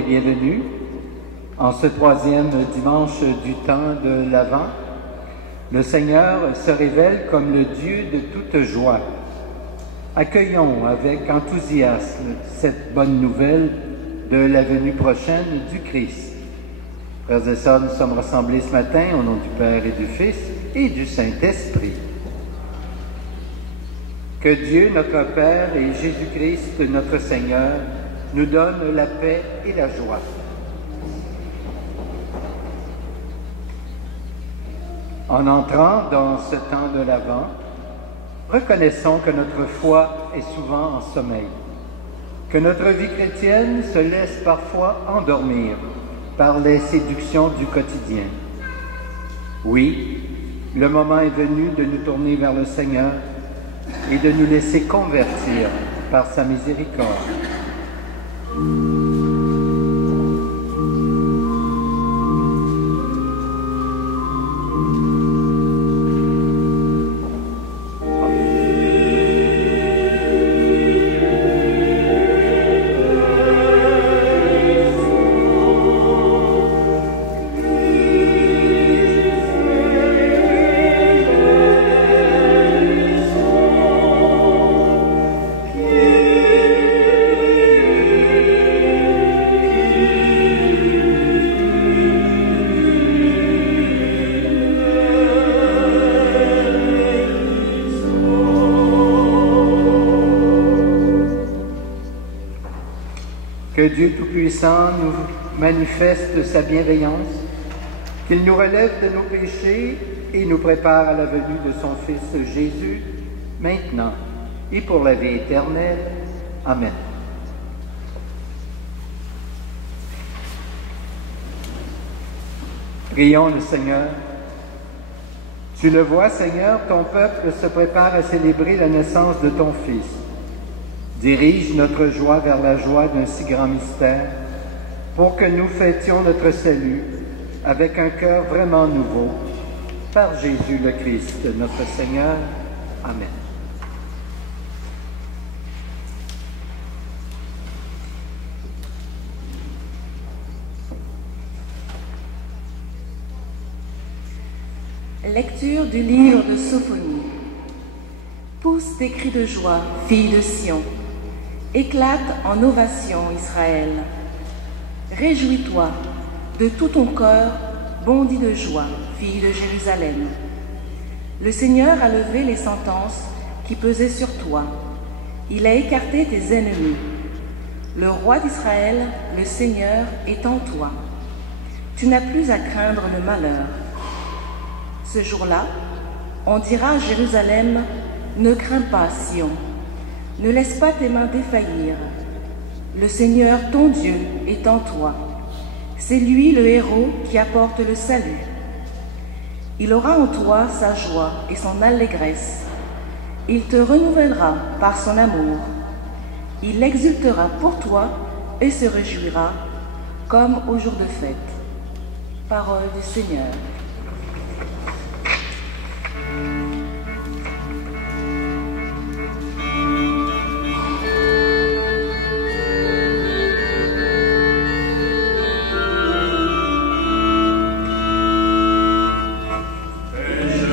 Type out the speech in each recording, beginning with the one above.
et bienvenue en ce troisième dimanche du temps de l'Avent. Le Seigneur se révèle comme le Dieu de toute joie. Accueillons avec enthousiasme cette bonne nouvelle de la venue prochaine du Christ. Frères et sœurs, nous sommes rassemblés ce matin au nom du Père et du Fils et du Saint-Esprit. Que Dieu, notre Père, et Jésus-Christ, notre Seigneur, nous donnent la paix et la joie. En entrant dans ce temps de l'Avent, reconnaissons que notre foi est souvent en sommeil, que notre vie chrétienne se laisse parfois endormir par les séductions du quotidien. Oui, le moment est venu de nous tourner vers le Seigneur et de nous laisser convertir par sa miséricorde. Que Dieu Tout-Puissant nous manifeste sa bienveillance, qu'il nous relève de nos péchés et nous prépare à la venue de son Fils Jésus, maintenant et pour la vie éternelle. Amen. Prions le Seigneur. Tu le vois, Seigneur, ton peuple se prépare à célébrer la naissance de ton Fils. Dirige notre joie vers la joie d'un si grand mystère, pour que nous fêtions notre salut avec un cœur vraiment nouveau, par Jésus le Christ, notre Seigneur. Amen. Lecture du livre de Sophonie. Pousse des cris de joie, fille de Sion. Éclate en ovation, Israël. Réjouis-toi, de tout ton cœur, bondis de joie, fille de Jérusalem. Le Seigneur a levé les sentences qui pesaient sur toi. Il a écarté tes ennemis. Le roi d'Israël, le Seigneur, est en toi. Tu n'as plus à craindre le malheur. Ce jour-là, on dira à Jérusalem, ne crains pas, Sion. Ne laisse pas tes mains défaillir. Le Seigneur, ton Dieu, est en toi. C'est lui le héros qui apporte le salut. Il aura en toi sa joie et son allégresse. Il te renouvellera par son amour. Il exultera pour toi et se réjouira comme au jour de fête. Parole du Seigneur. Je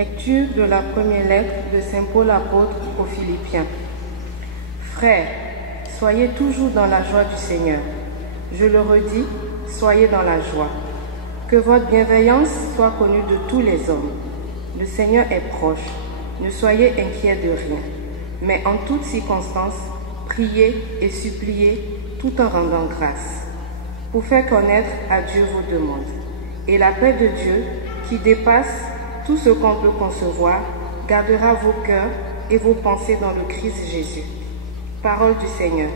Lecture de la première lettre de Saint Paul apôtre aux Philippiens. Frères, soyez toujours dans la joie du Seigneur. Je le redis, soyez dans la joie. Que votre bienveillance soit connue de tous les hommes. Le Seigneur est proche. Ne soyez inquiets de rien, mais en toutes circonstances, priez et suppliez tout en rendant grâce, pour faire connaître à Dieu vos demandes. Et la paix de Dieu, qui dépasse tout ce qu'on peut concevoir, gardera vos cœurs et vos pensées dans le Christ Jésus. Parole du Seigneur.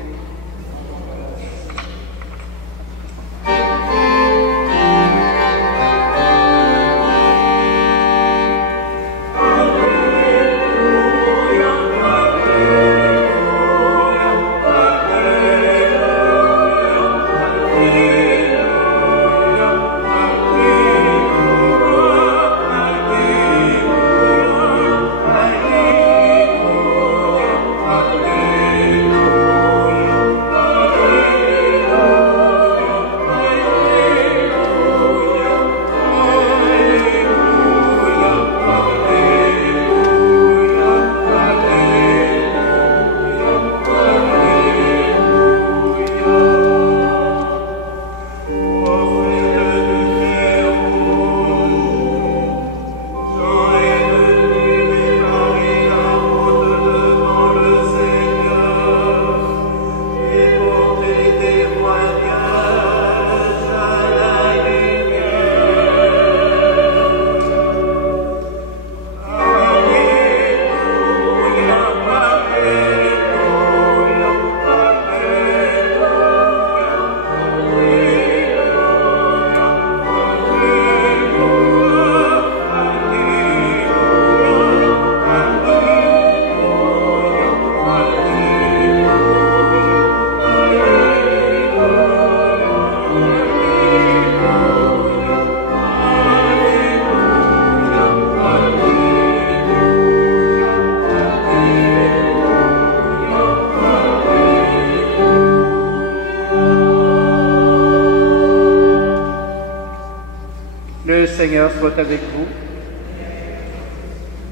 Le Seigneur soit avec vous.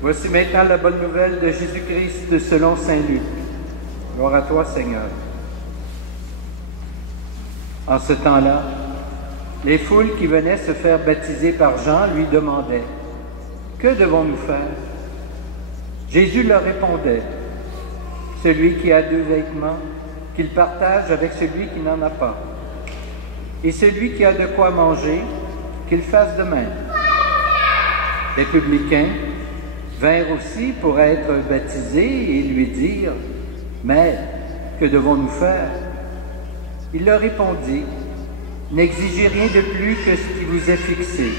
Voici maintenant la bonne nouvelle de Jésus-Christ selon saint Luc. Gloire à toi, Seigneur. En ce temps-là, les foules qui venaient se faire baptiser par Jean lui demandaient « Que devons-nous faire ?» Jésus leur répondait « Celui qui a 2 vêtements, qu'il partage avec celui qui n'en a pas. Et celui qui a de quoi manger, qu'il fasse de même. » Les publicains vinrent aussi pour être baptisés et lui dirent « Maître, que devons-nous faire ?» Il leur répondit « N'exigez rien de plus que ce qui vous est fixé. »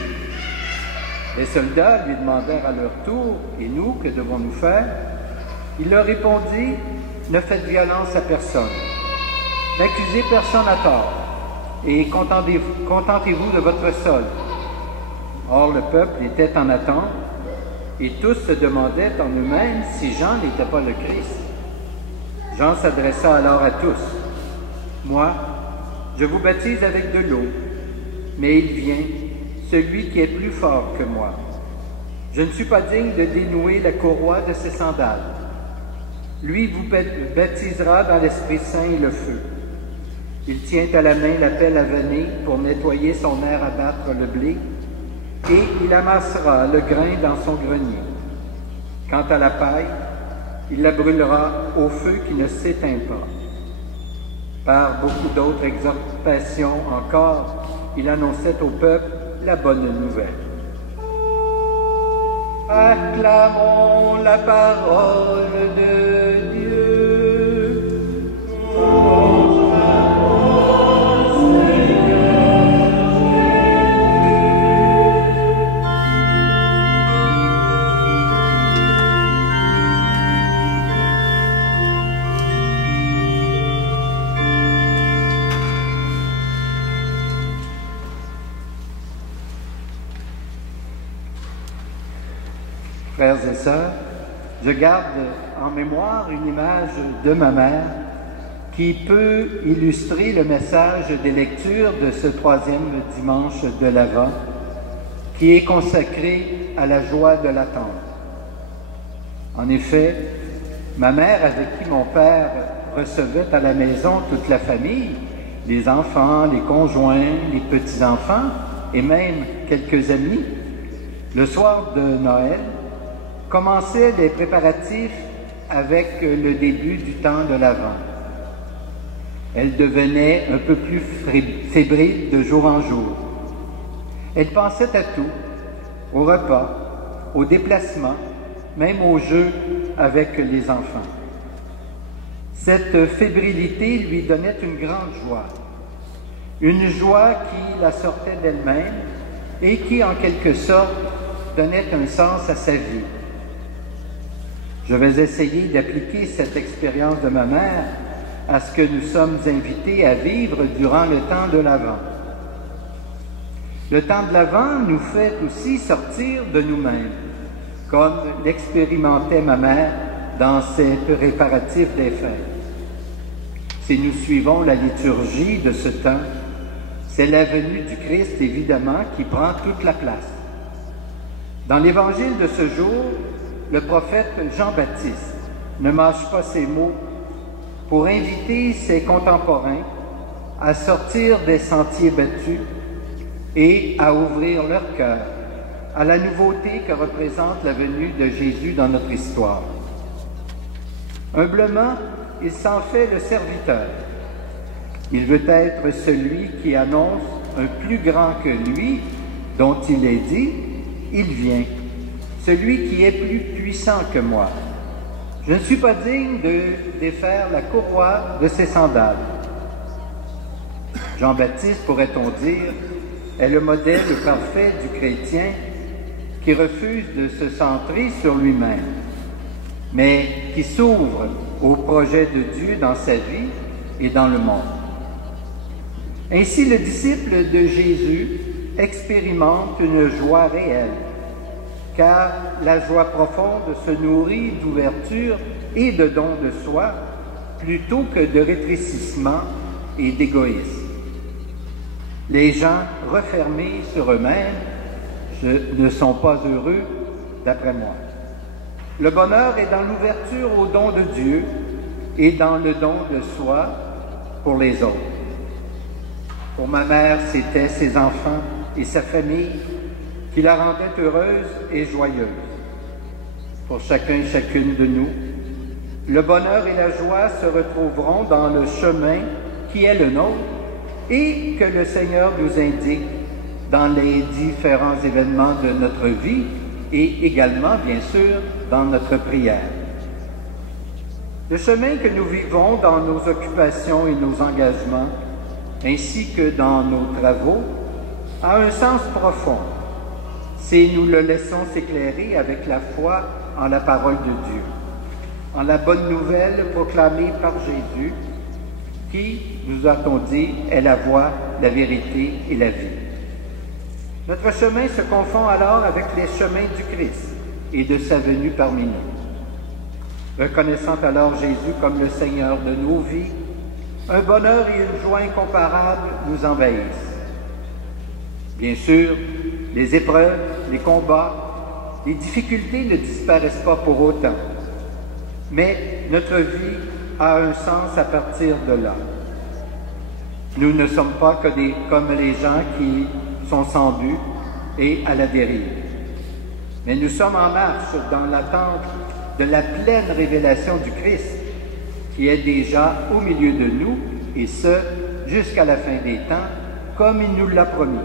Les soldats lui demandèrent à leur tour « Et nous, que devons-nous faire ?» Il leur répondit « Ne faites violence à personne. N'accusez personne à tort. Et contentez-vous de votre solde. » Or le peuple était en attente, et tous se demandaient en eux-mêmes si Jean n'était pas le Christ. Jean s'adressa alors à tous. « Moi, je vous baptise avec de l'eau, mais il vient, celui qui est plus fort que moi. Je ne suis pas digne de dénouer la courroie de ses sandales. Lui vous baptisera dans l'Esprit Saint et le feu. Il tient à la main la pelle à venir pour nettoyer son aire à battre le blé, et il amassera le grain dans son grenier. Quant à la paille, il la brûlera au feu qui ne s'éteint pas. » Par beaucoup d'autres exhortations encore, il annonçait au peuple la bonne nouvelle. Acclamons la parole de Dieu. Frères et sœurs, je garde en mémoire une image de ma mère qui peut illustrer le message des lectures de ce 3e dimanche de l'Avent, qui est consacré à la joie de l'attente. En effet, ma mère, avec qui mon père recevait à la maison toute la famille, les enfants, les conjoints, les petits-enfants et même quelques amis, le soir de Noël, commençait les préparatifs avec le début du temps de l'Avent. Elle devenait un peu plus fébrile de jour en jour. Elle pensait à tout, au repas, aux déplacements, même aux jeux avec les enfants. Cette fébrilité lui donnait une grande joie qui la sortait d'elle-même et qui, en quelque sorte, donnait un sens à sa vie. Je vais essayer d'appliquer cette expérience de ma mère à ce que nous sommes invités à vivre durant le temps de l'Avent. Le temps de l'Avent nous fait aussi sortir de nous-mêmes, comme l'expérimentait ma mère dans ses préparatifs des fêtes. Si nous suivons la liturgie de ce temps, c'est la venue du Christ, évidemment, qui prend toute la place. Dans l'évangile de ce jour, le prophète Jean-Baptiste ne mâche pas ses mots pour inviter ses contemporains à sortir des sentiers battus et à ouvrir leur cœur à la nouveauté que représente la venue de Jésus dans notre histoire. Humblement, il s'en fait le serviteur. Il veut être celui qui annonce un plus grand que lui, dont il est dit, il vient, celui qui est plus puissant que moi. Je ne suis pas digne de défaire la courroie de ses sandales. Jean-Baptiste, pourrait-on dire, est le modèle parfait du chrétien qui refuse de se centrer sur lui-même, mais qui s'ouvre au projet de Dieu dans sa vie et dans le monde. Ainsi, le disciple de Jésus expérimente une joie réelle, car la joie profonde se nourrit d'ouverture et de don de soi plutôt que de rétrécissement et d'égoïsme. Les gens refermés sur eux-mêmes ne sont pas heureux, d'après moi. Le bonheur est dans l'ouverture au don de Dieu et dans le don de soi pour les autres. Pour ma mère, c'était ses enfants et sa famille qui la rendaient heureuse et joyeuse. Pour chacun et chacune de nous, le bonheur et la joie se retrouveront dans le chemin qui est le nôtre et que le Seigneur nous indique dans les différents événements de notre vie et également, bien sûr, dans notre prière. Le chemin que nous vivons dans nos occupations et nos engagements, ainsi que dans nos travaux, a un sens profond si nous le laissons s'éclairer avec la foi en la parole de Dieu, en la bonne nouvelle proclamée par Jésus, qui, nous a-t-on dit, est la voie, la vérité et la vie. Notre chemin se confond alors avec les chemins du Christ et de sa venue parmi nous. Reconnaissant alors Jésus comme le Seigneur de nos vies, un bonheur et une joie incomparables nous envahissent. Bien sûr, les épreuves, les combats, les difficultés ne disparaissent pas pour autant, mais notre vie a un sens à partir de là. Nous ne sommes pas comme les gens qui sont sans but et à la dérive, mais nous sommes en marche dans l'attente de la pleine révélation du Christ, qui est déjà au milieu de nous, et ce, jusqu'à la fin des temps, comme il nous l'a promis.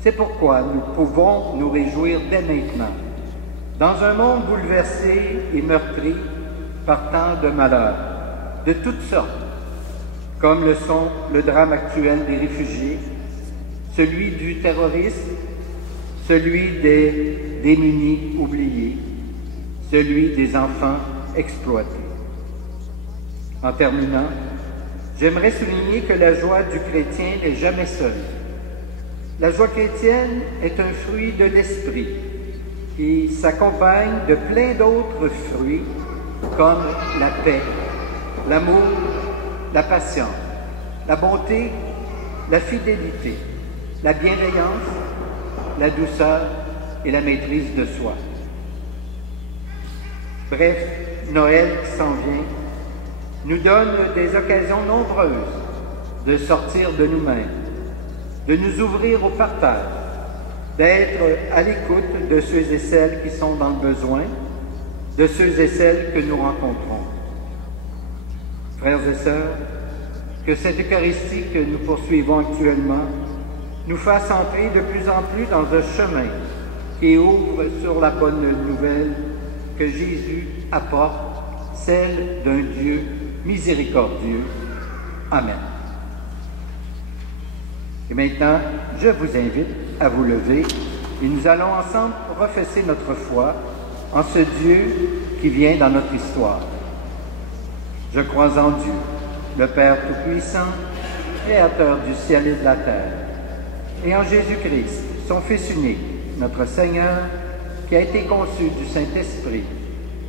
C'est pourquoi nous pouvons nous réjouir dès maintenant, dans un monde bouleversé et meurtri par tant de malheurs, de toutes sortes, comme le sont le drame actuel des réfugiés, celui du terrorisme, celui des démunis oubliés, celui des enfants exploités. En terminant, j'aimerais souligner que la joie du chrétien n'est jamais seule. La joie chrétienne est un fruit de l'esprit qui s'accompagne de plein d'autres fruits comme la paix, l'amour, la patience, la bonté, la fidélité, la bienveillance, la douceur et la maîtrise de soi. Bref, Noël qui s'en vient nous donne des occasions nombreuses de sortir de nous-mêmes, de nous ouvrir au partage, d'être à l'écoute de ceux et celles qui sont dans le besoin, de ceux et celles que nous rencontrons. Frères et sœurs, que cette Eucharistie que nous poursuivons actuellement nous fasse entrer de plus en plus dans un chemin qui ouvre sur la bonne nouvelle que Jésus apporte, celle d'un Dieu miséricordieux. Amen. Et maintenant, je vous invite à vous lever et nous allons ensemble professer notre foi en ce Dieu qui vient dans notre histoire. Je crois en Dieu, le Père Tout-Puissant, Créateur du ciel et de la terre, et en Jésus-Christ, son Fils unique, notre Seigneur, qui a été conçu du Saint-Esprit,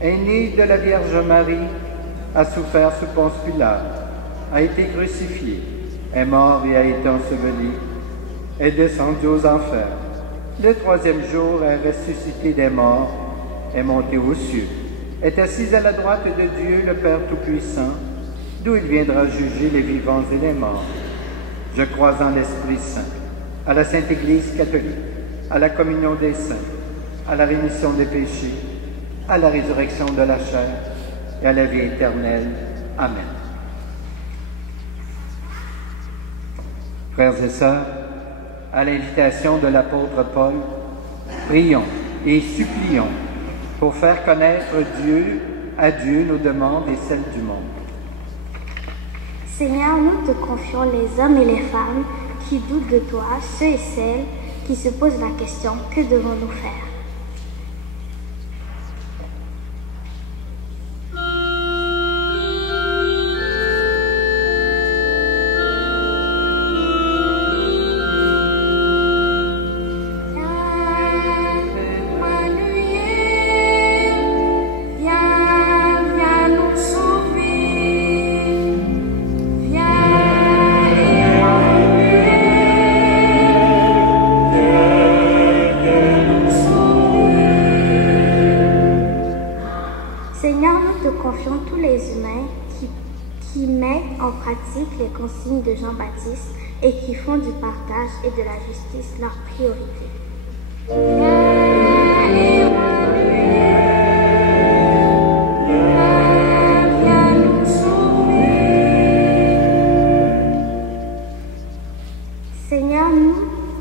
est né de la Vierge Marie, a souffert sous Ponce Pilate, a été crucifié, est mort et a été enseveli, est descendu aux enfers. Le troisième jour est ressuscité des morts, est monté aux cieux, est assis à la droite de Dieu, le Père Tout-Puissant, d'où il viendra juger les vivants et les morts. Je crois en l'Esprit Saint, à la Sainte Église catholique, à la communion des saints, à la rémission des péchés, à la résurrection de la chair et à la vie éternelle. Amen. Frères et sœurs, à l'invitation de l'apôtre Paul, prions et supplions pour faire connaître Dieu à Dieu nos demandes et celles du monde. Seigneur, nous te confions les hommes et les femmes qui doutent de toi, ceux et celles qui se posent la question, que devons-nous faire? Les consignes de Jean-Baptiste et qui font du partage et de la justice leur priorité. Seigneur, nous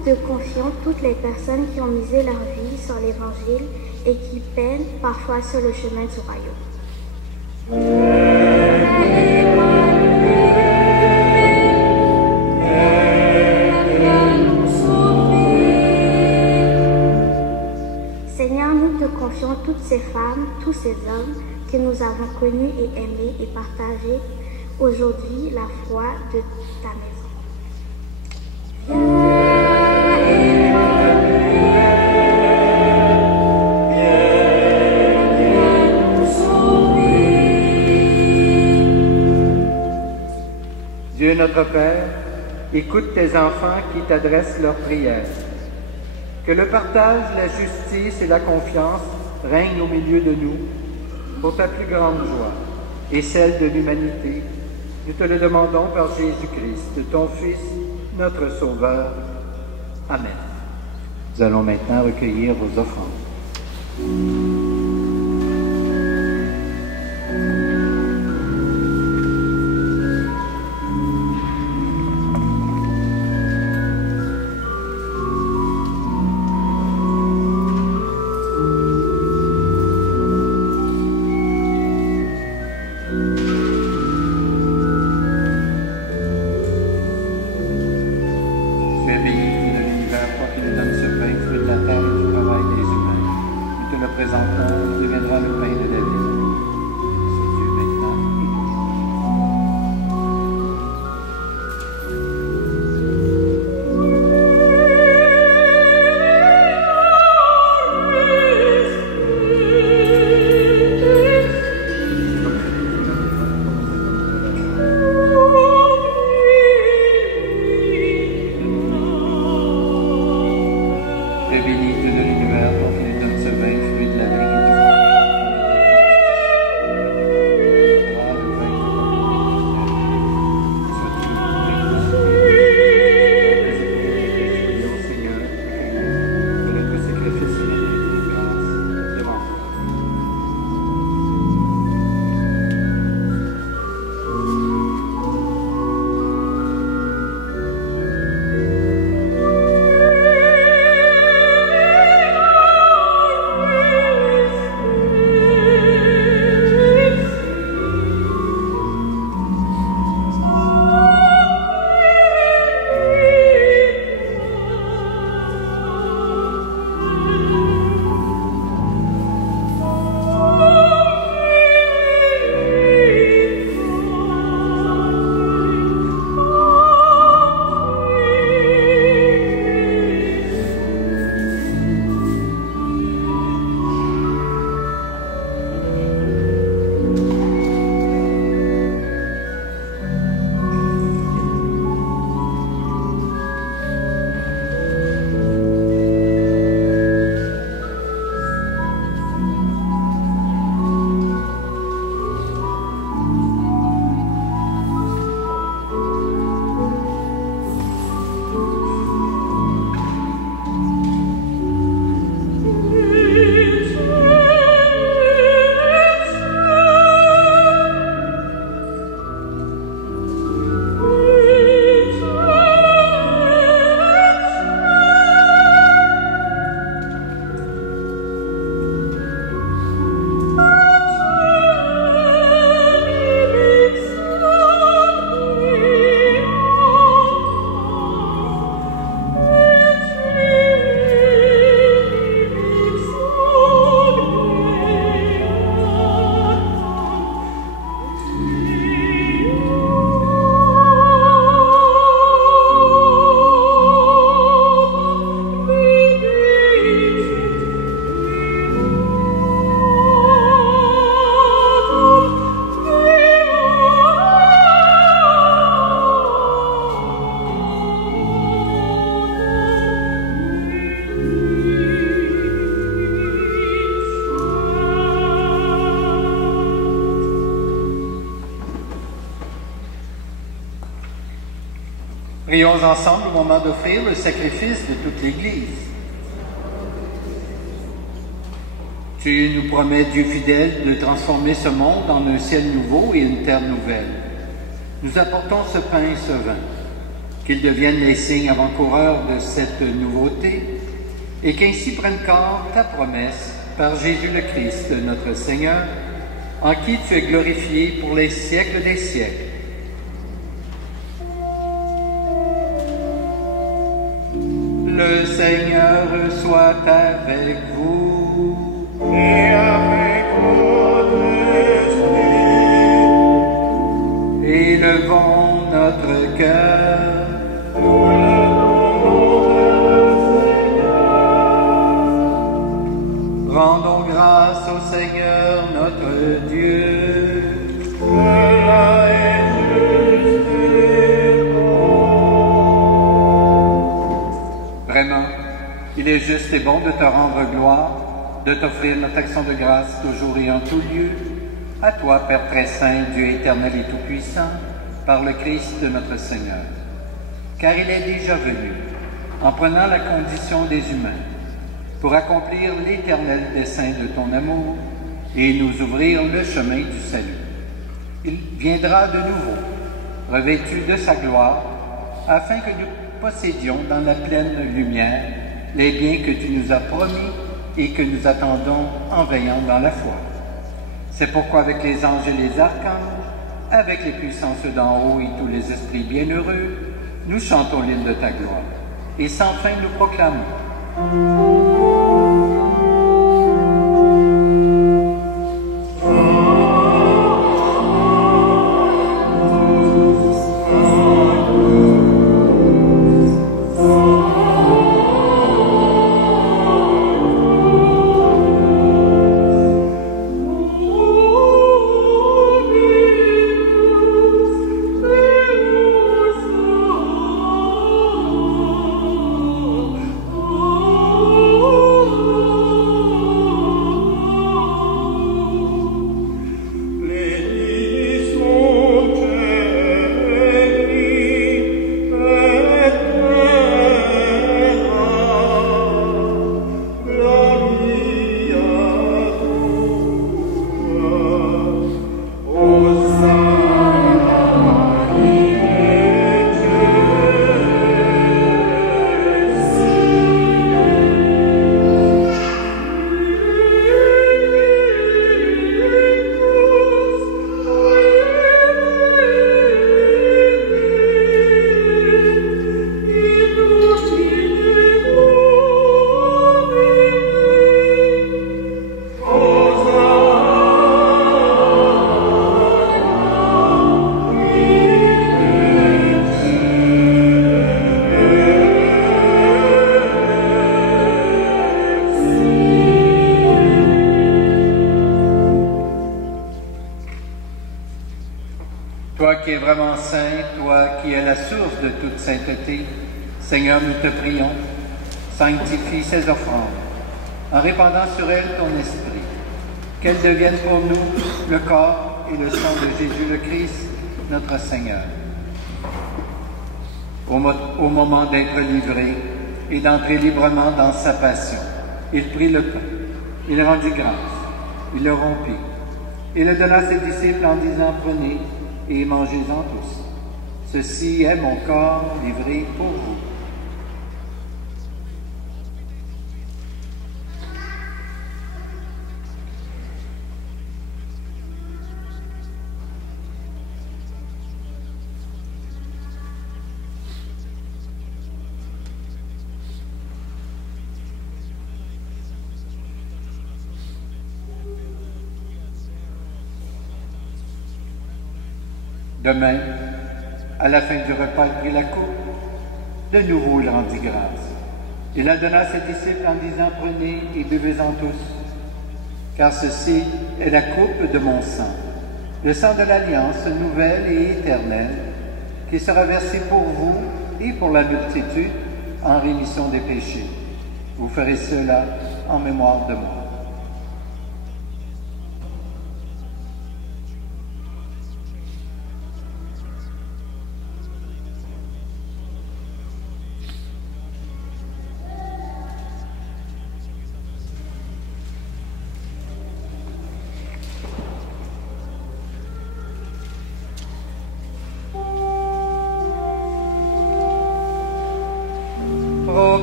te confions toutes les personnes qui ont misé leur vie sur l'Évangile et qui peinent parfois sur le chemin du royaume. Confions toutes ces femmes, tous ces hommes que nous avons connus et aimés et partagés aujourd'hui la foi de ta maison. Dieu notre Père, écoute tes enfants qui t'adressent leurs prières. Que le partage, la justice et la confiance règnent au milieu de nous pour ta plus grande joie et celle de l'humanité. Nous te le demandons par Jésus-Christ, ton Fils, notre Sauveur. Amen. Nous allons maintenant recueillir vos offrandes. Présentement Prions ensemble au moment d'offrir le sacrifice de toute l'Église. Tu nous promets, Dieu fidèle, de transformer ce monde en un ciel nouveau et une terre nouvelle. Nous apportons ce pain et ce vin, qu'ils deviennent les signes avant-coureurs de cette nouveauté, et qu'ainsi prenne corps ta promesse par Jésus le Christ, notre Seigneur, en qui tu es glorifié pour les siècles des siècles. Le Seigneur soit avec vous. Et avec votre esprit. Élevons notre cœur. Nous l'élevons vers le Seigneur. Rendons grâce au Seigneur notre Dieu. Cela est juste et bon. Vraiment, il est juste et bon de te rendre gloire, de t'offrir notre action de grâce toujours et en tout lieu, à toi, Père très saint, Dieu éternel et tout-puissant, par le Christ de notre Seigneur. Car il est déjà venu, en prenant la condition des humains, pour accomplir l'éternel dessein de ton amour et nous ouvrir le chemin du salut. Il viendra de nouveau, revêtu de sa gloire, afin que nous possédions dans la pleine lumière les biens que tu nous as promis et que nous attendons en veillant dans la foi. C'est pourquoi avec les anges et les archanges, avec les puissances d'en haut et tous les esprits bienheureux, nous chantons l'hymne de ta gloire et sans fin nous proclamons. Toi qui es vraiment saint, toi qui es la source de toute sainteté, Seigneur, nous te prions, sanctifie ces offrandes, en répandant sur elles ton esprit, qu'elles deviennent pour nous le corps et le sang de Jésus le Christ, notre Seigneur. Au moment d'être livré et d'entrer librement dans sa passion, il prit le pain, il rendit grâce, il le rompit, et le donna à ses disciples en disant, prenez, et mangez-en tous. Ceci est mon corps livré pour vous. Demain, à la fin du repas, il prit la coupe. De nouveau, il rendit grâce. Il la donna à ses disciples en disant, prenez et buvez-en tous, car ceci est la coupe de mon sang, le sang de l'alliance nouvelle et éternelle, qui sera versé pour vous et pour la multitude en rémission des péchés. Vous ferez cela en mémoire de moi.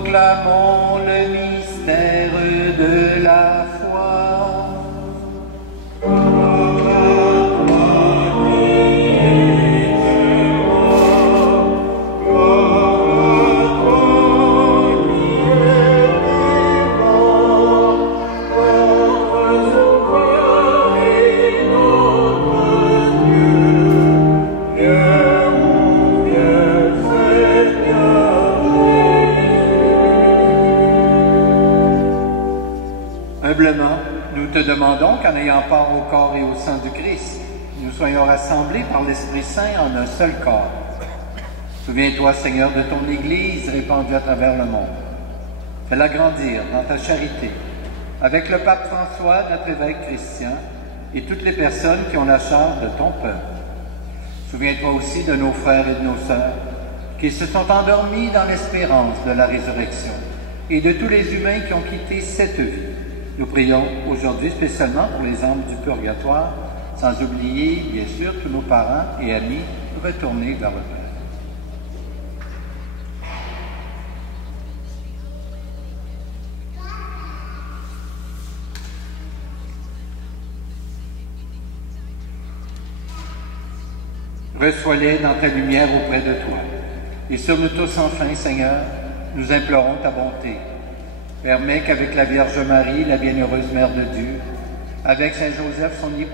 Proclamons le mystère de la foi. Humblement, nous te demandons qu'en ayant part au corps et au sang du Christ, nous soyons rassemblés par l'Esprit Saint en un seul corps. Souviens-toi, Seigneur, de ton Église répandue à travers le monde. Fais-la grandir dans ta charité, avec le pape François, notre évêque Christian, et toutes les personnes qui ont la charge de ton peuple. Souviens-toi aussi de nos frères et de nos sœurs qui se sont endormis dans l'espérance de la résurrection, et de tous les humains qui ont quitté cette vie. Nous prions aujourd'hui spécialement pour les âmes du purgatoire, sans oublier, bien sûr, tous nos parents et amis retournés vers le Père. Reçois-les dans ta lumière auprès de toi. Et sur nous tous enfin, Seigneur, nous implorons ta bonté. Permets qu'avec la Vierge Marie, la bienheureuse Mère de Dieu, avec Saint Joseph, son époux,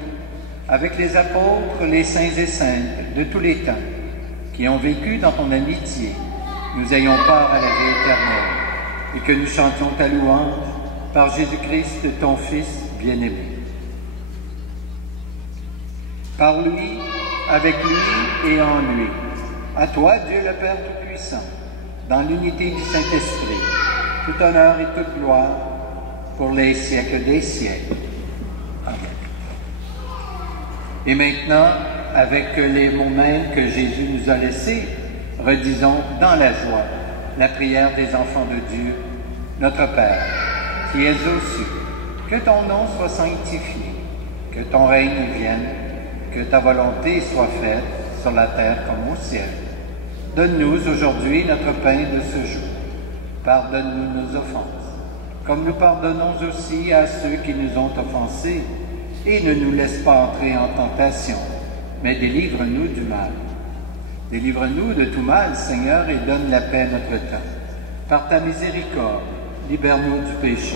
avec les apôtres, les saints et saintes de tous les temps, qui ont vécu dans ton amitié, nous ayons part à la vie éternelle, et que nous chantions ta louange par Jésus-Christ, ton Fils bien-aimé. Par lui, avec lui et en lui, à toi, Dieu le Père Tout-Puissant, dans l'unité du Saint-Esprit, tout honneur et toute gloire pour les siècles des siècles. Amen. Et maintenant, avec les mots mêmes que Jésus nous a laissés, redisons dans la joie la prière des enfants de Dieu. Notre Père, qui es aux cieux, que ton nom soit sanctifié, que ton règne vienne, que ta volonté soit faite sur la terre comme au ciel. Donne-nous aujourd'hui notre pain de ce jour. Pardonne-nous nos offenses, comme nous pardonnons aussi à ceux qui nous ont offensés, et ne nous laisse pas entrer en tentation, mais délivre-nous du mal. Délivre-nous de tout mal, Seigneur, et donne la paix à notre temps. Par ta miséricorde, libère-nous du péché.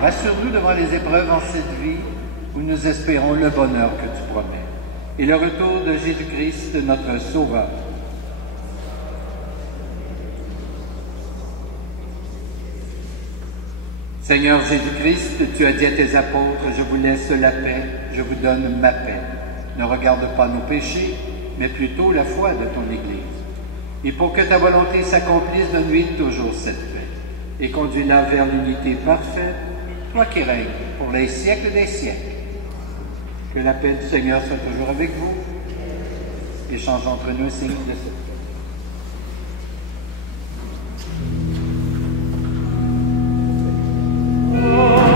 Rassure-nous devant les épreuves en cette vie, où nous espérons le bonheur que tu promets, et le retour de Jésus-Christ, notre Sauveur. Seigneur Jésus-Christ, tu as dit à tes apôtres, je vous laisse la paix, je vous donne ma paix. Ne regarde pas nos péchés, mais plutôt la foi de ton Église. Et pour que ta volonté s'accomplisse, donne-lui toujours cette paix, et conduis-la vers l'unité parfaite, toi qui règnes pour les siècles des siècles. Que la paix du Seigneur soit toujours avec vous. Échange entre nous un signe de cette paix. Amen.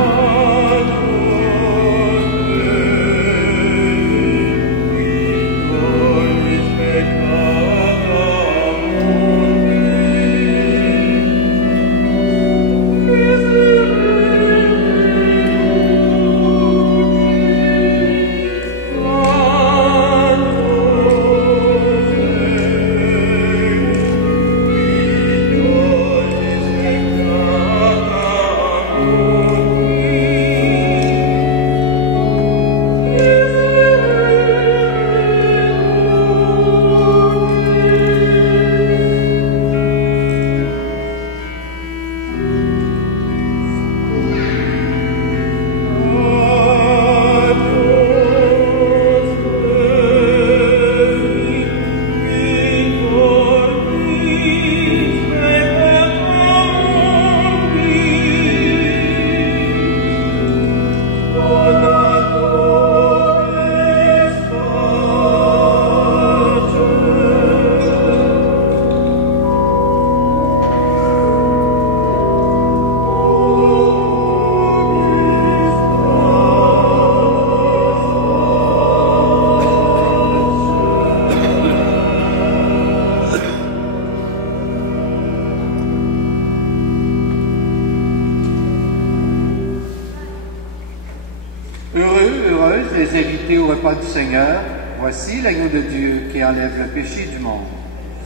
repas du Seigneur. Voici l'agneau de Dieu qui enlève le péché du monde.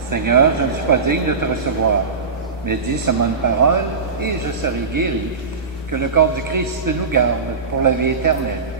Seigneur, je ne suis pas digne de te recevoir, mais dis seulement une parole et je serai guéri. Que le corps du Christ nous garde pour la vie éternelle.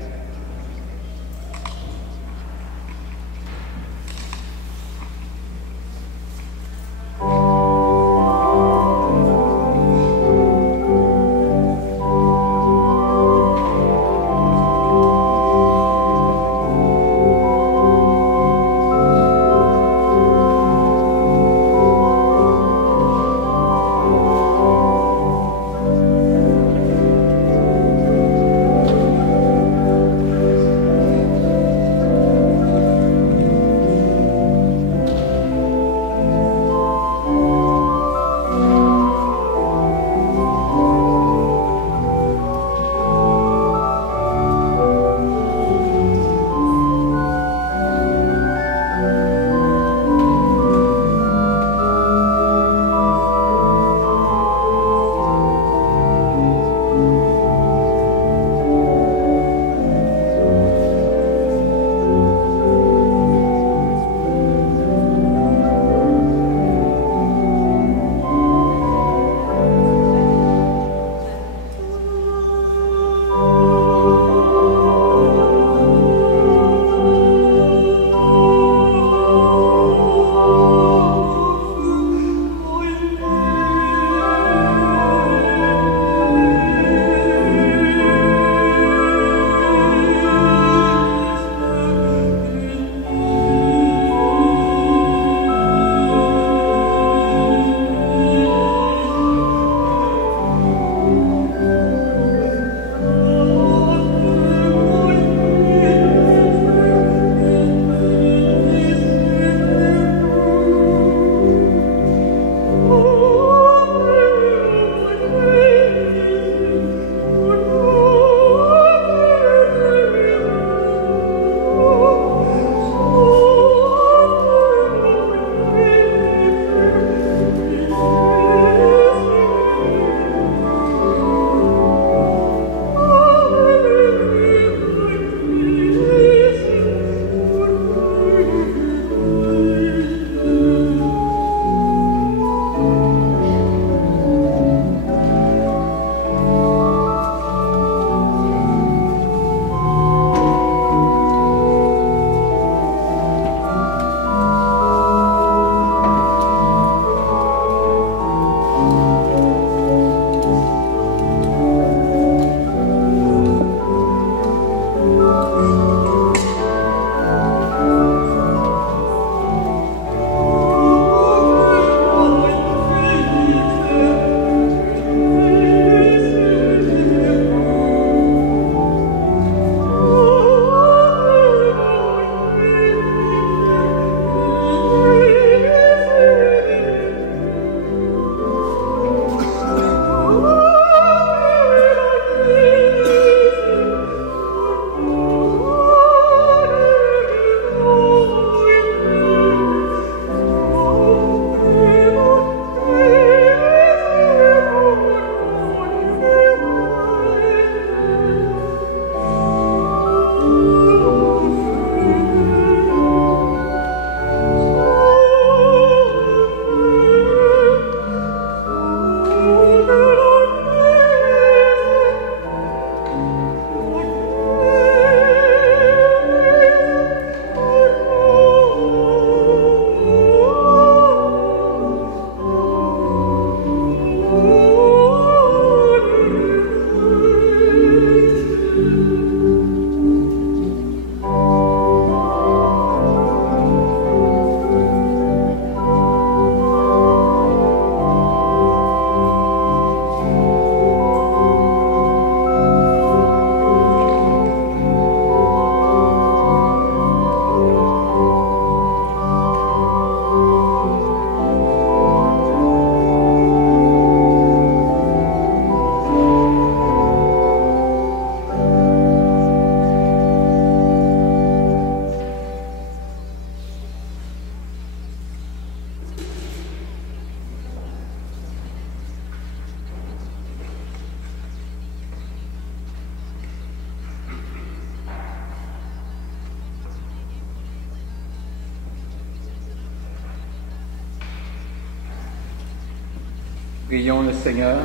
Prions le Seigneur.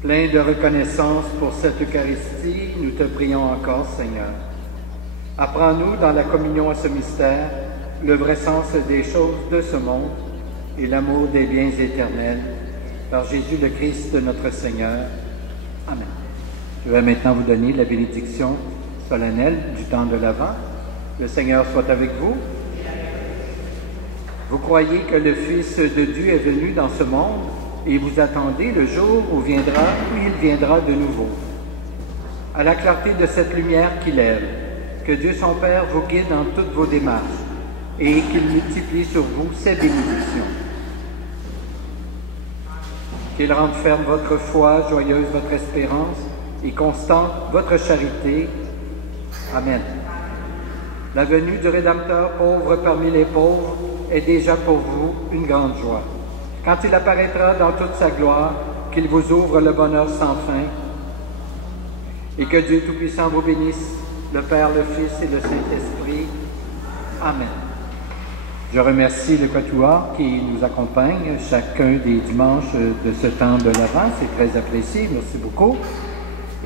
Plein de reconnaissance pour cette Eucharistie, nous te prions encore, Seigneur. Apprends-nous dans la communion à ce mystère le vrai sens des choses de ce monde et l'amour des biens éternels. Par Jésus le Christ, notre Seigneur. Amen. Je vais maintenant vous donner la bénédiction solennelle du temps de l'Avent. Le Seigneur soit avec vous. Vous croyez que le Fils de Dieu est venu dans ce monde et vous attendez le jour où il viendra de nouveau. À la clarté de cette lumière qui lève, que Dieu son Père vous guide dans toutes vos démarches et qu'il multiplie sur vous ses bénédictions. Qu'il rende ferme votre foi, joyeuse votre espérance et constante votre charité. Amen. La venue du Rédempteur pauvre parmi les pauvres est déjà pour vous une grande joie. Quand il apparaîtra dans toute sa gloire, qu'il vous ouvre le bonheur sans fin et que Dieu Tout-Puissant vous bénisse, le Père, le Fils et le Saint-Esprit. Amen. Je remercie le Quatuor qui nous accompagne chacun des dimanches de ce temps de l'Avent. C'est très apprécié. Merci beaucoup.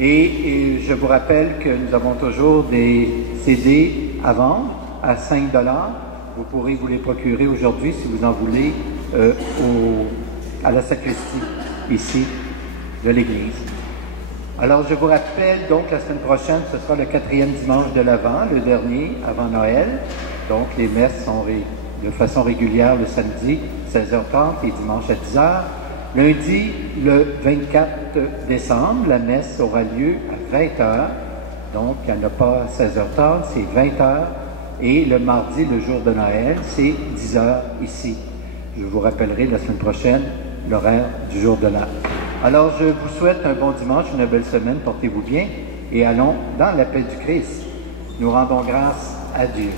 Et je vous rappelle que nous avons toujours des CD à vendre à 5 $. Vous pourrez vous les procurer aujourd'hui si vous en voulez à la sacristie ici de l'Église. Alors je vous rappelle donc la semaine prochaine, ce sera le 4e dimanche de l'Avent, le dernier avant Noël. Donc les messes sont de façon régulière le samedi 16h30 et dimanche à 10h. Lundi, le 24 décembre, la messe aura lieu à 20h. Donc il n'y en a pas à 16h30, c'est 20h. Et le mardi, le jour de Noël, c'est 10h ici. Je vous rappellerai la semaine prochaine l'horaire du jour de l'an. Alors, je vous souhaite un bon dimanche, une belle semaine, portez-vous bien et allons dans la paix du Christ. Nous rendons grâce à Dieu.